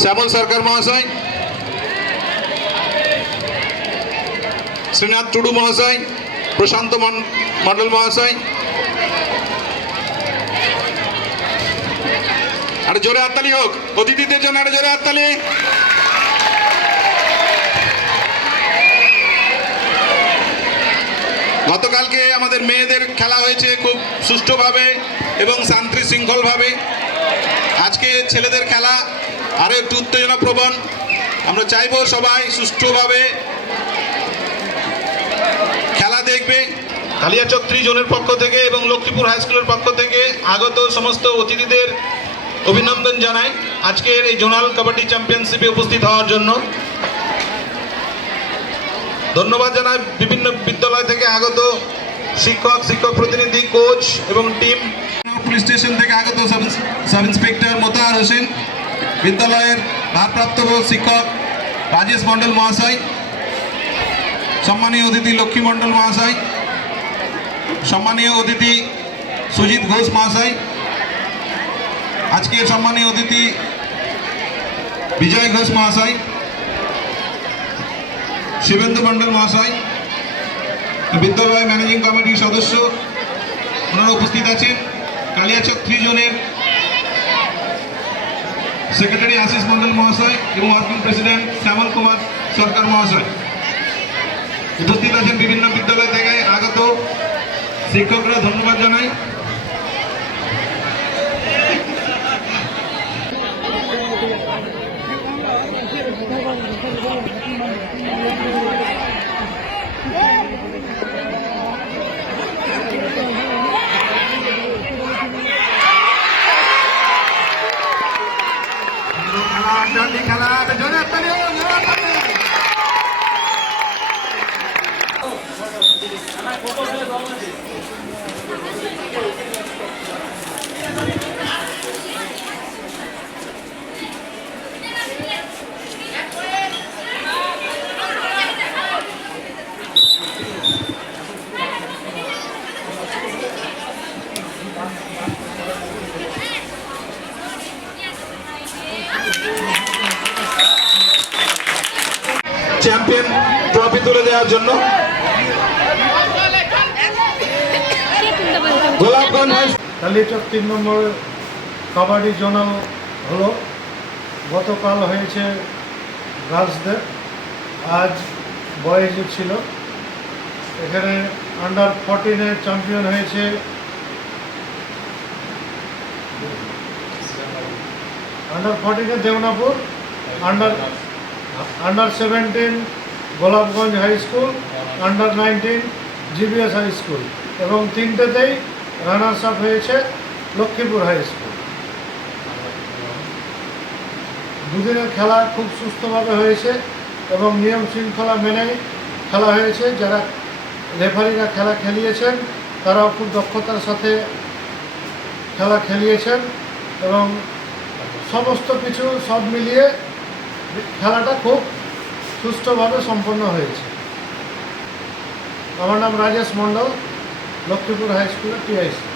শ্যামল সরকার মহাশয়, শ্রীনাথ টুডু মহাশয়, প্রশান্ত মন্ডল মহাশয়, আর জোরে হাততালি হোক, অতিথিদের জন্য আর জোরে হাততালি। গতকালকে আমাদের মেয়েদের খেলা হয়েছে খুব সুষ্ঠুভাবে এবং শান্তি শৃঙ্খলভাবে আজকে ছেলেদের খেলা আরও একটু উত্তেজনাপ্রবণ। আমরা চাইব সবাই সুষ্ঠুভাবে খেলা দেখবে। কালিয়া কালিয়াচক জোনের পক্ষ থেকে এবং লক্ষ্মীপুর হাই স্কুলের পক্ষ থেকে আগত সমস্ত অতিথিদের অভিনন্দন জানাই। আজকের এই জোনাল কাবাডি চ্যাম্পিয়নশিপে উপস্থিত হওয়ার জন্য। ধন্যবাদ জানাই বিভিন্ন বিদ্যালয় থেকে আগত শিক্ষক শিক্ষক প্রতিনিধি কোচ এবং টিম পুলিশ স্টেশন থেকে আগত সাব ইন্সপেক্টর মোতাহার হোসেন, বিদ্যালয়ের ভারপ্রাপ্ত শিক্ষক রাজেশ মণ্ডল মহাশয়, সম্মানীয় অতিথি লক্ষ্মী মণ্ডল মহাশয়, সম্মানীয় অতিথি সুজিত ঘোষ মহাশয়, আজকের সম্মানীয় অতিথি বিজয় ঘোষ মহাশয় শিবেন্দু মণ্ডল মহাশয়, বিদ্যালয় ম্যানেজিং কমিটির সদস্য, ওনারা উপস্থিত আছেন। কালিয়াচক থ্রি জোনের সেক্রেটারি আশিস মন্ডল মহাশয় এবং ওয়ার্কিং প্রেসিডেন্ট শ্যামল কুমার সরকার মহাশয়। উপস্থিত আছেন বিভিন্ন বিদ্যালয় থেকে আগত শিক্ষকরা ধন্যবাদ জানাই। চ্যাম্পিয়ন ট্রফি তুলে দেওয়ার জন্য। গোলাপগঞ্জ তিন নম্বর কাবাডি জোনাল হলো। গতকাল হয়েছে গার্লসদের। আজ বয়েজের ছিল। এখানে আন্ডার ফোরটিনের চ্যাম্পিয়ন হয়েছে। Under ফোরটিনে Deonapur under under seventeen Golapganj high school under nineteen GBS high school এবং তিনটেতেই রানার্স আপ হয়েছে লক্ষ্মীপুর হাই স্কুল দুদিনের খেলা খুব সুস্থভাবে হয়েছে এবং নিয়ম শৃঙ্খলা মেনেই খেলা হয়েছে। যারা রেফারিরা খেলা খেলিয়েছেন, তারাও খুব দক্ষতার সাথে খেলা খেলিয়েছেন এবং সমস্ত কিছু সব মিলিয়ে খেলাটা খুব সুষ্ঠুভাবে সম্পন্ন হয়েছে। আমার নাম রাজেশ মণ্ডল লক্ষ্মীপুর হাই স্কুলের টিআইসি।